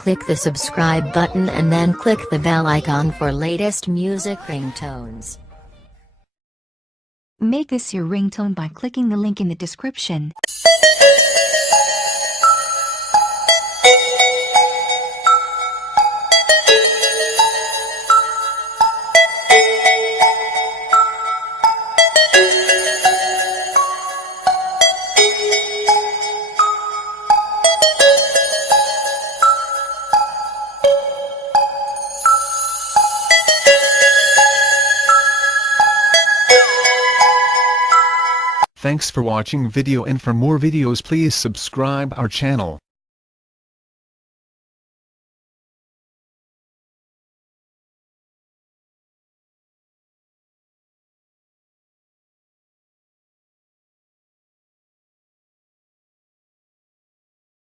Click the subscribe button and then click the bell icon for latest music ringtones. Make this your ringtone by clicking the link in the description. Thanks for watching video, and for more videos please subscribe our channel.